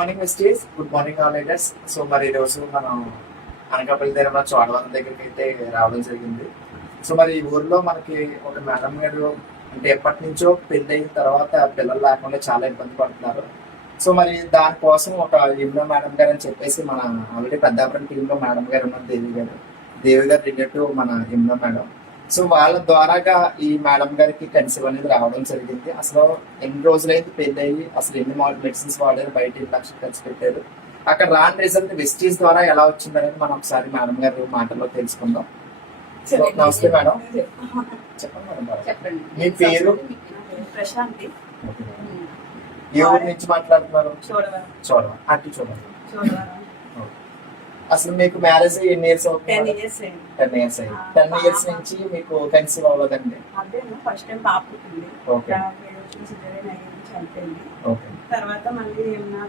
Morning misters good morning all leaders. So మరి ఈరోజు మనం అనకాపల్లి దగ్గర చోడవరం దగ్గరికి అయితే రావడం జరిగింది. సో మరి ఈ ఊర్లో మనకి ఒక మేడం గారు అంటే ఎప్పటి నుంచో పెళ్లి అయిన తర్వాత పిల్లలు లేకుండా చాలా ఇబ్బంది పడుతున్నారు. సో మరి దానికోసం ఒక ఇమ్లో మేడం గారు అని చెప్పేసి మన ఆల్రెడీ పెద్దాపురం టీంలో మేడం గారు ఉన్నారు, దేవి గారు రిలేటివ్ మన ఇమ్లో మేడం. సో వాళ్ళ ద్వారాగా ఈ మేడం గారికి కన్సీవ్ అనేది రావడం జరిగింది. అసలు ఎన్ని రోజులైతే పెళ్లి అయ్యి అసలు ఎన్ని మెడిసిన్స్ వాడారు, బయట 2 లక్షలు ఖర్చు పెట్టారు, అక్కడ రాని రిజల్ట్ వెస్టీజ్ ద్వారా ఎలా వచ్చింది అనేది మనం ఒకసారి మేడం గారు మాటల్లో తెలుసుకుందాం. సో నమస్తే మేడం. చెప్పండి మేడం. చెప్పండి. మీ పేరు? ప్రశాంతి. ఏ ఊరు నుంచి మాట్లాడుతున్నారు? చూడవరం. చూడవరం. అట్టి చూడవరం. చూడవరం. అసలు మీకు మ్యారేజ్ ఎన్ని ఇయర్స్ 10 years అయింది. 10 years అయింది. 10 years నుంచి మీకు కన్సీవ్ అవ్వదండి? అదే ఫస్ట్ టైం పాప పుట్టింది. ఓకే. సిజేరియన్ అయ్యింది, చనిపోయింది. ఓకే. తర్వాత మళ్ళీ ఏమన్నా